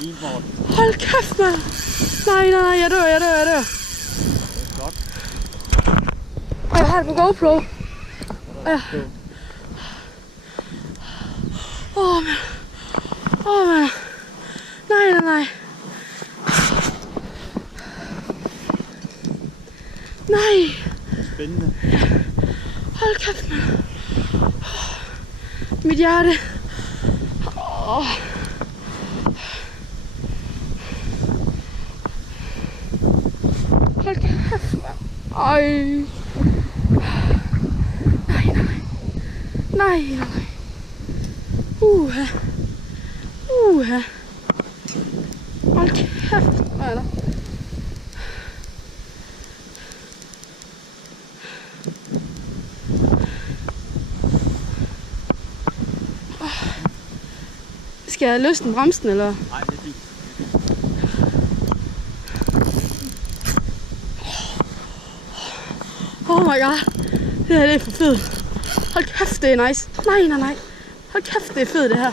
Hold kæft, mand. Nej, jeg dør. Godt. Jeg har det på GoPro. Ja. Åh, mand. Nej. Nej. Spændende. Hold kæft, mand. Mit hjerte. Hold kæft, mand. Ej. Nej. Uha. Hold kæft, mand. Skal jeg løsne bremsen, eller? Nej, det er fint. Oh my god. Det her det er for fedt. Hold kæft, det er nice. Nej. Hold kæft, det er fedt, det her.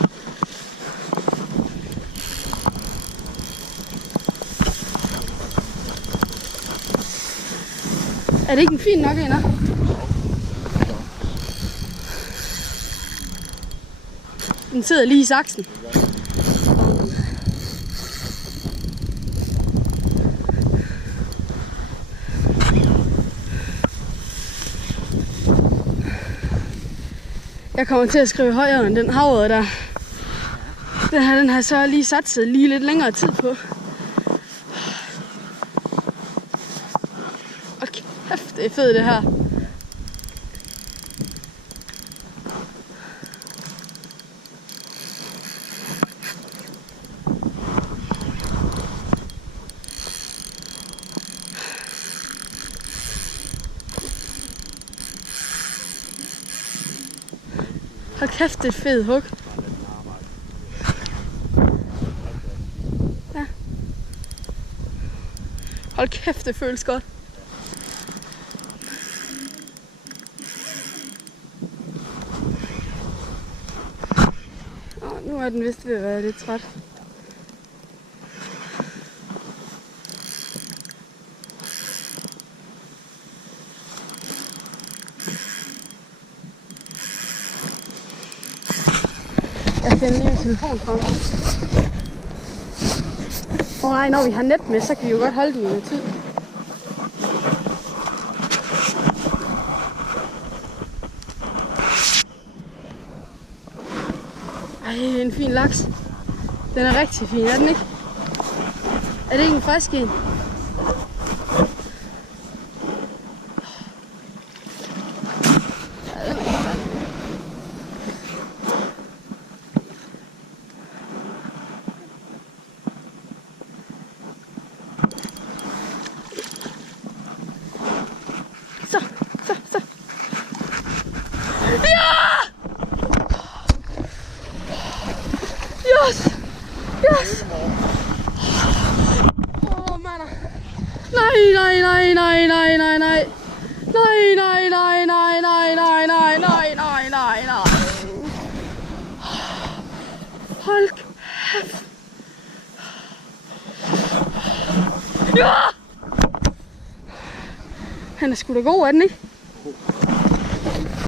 Er det ikke en fin nok en, her? Den sidder lige i saksen. Jeg kommer til at skrive højere end den havre der. Den har jeg så lige satset lige lidt længere tid på. Og kæft, det er fedt det her. Hold kæft, det er et fedt hug. Ja. Hold kæft, det føles godt. Nu er den vist ved at være lidt træt. Jeg finder lige en telefon frem. Nej, når vi har net med, så kan vi jo godt holde den i noget tid. Ej, det er en fin laks. Den er rigtig fin, er den ikke? Er det ikke en frisk en? Så. Ja! Yes! Åh, mand. Nej. Hold kæft. Ja! Han er sgu da god, er den ikke?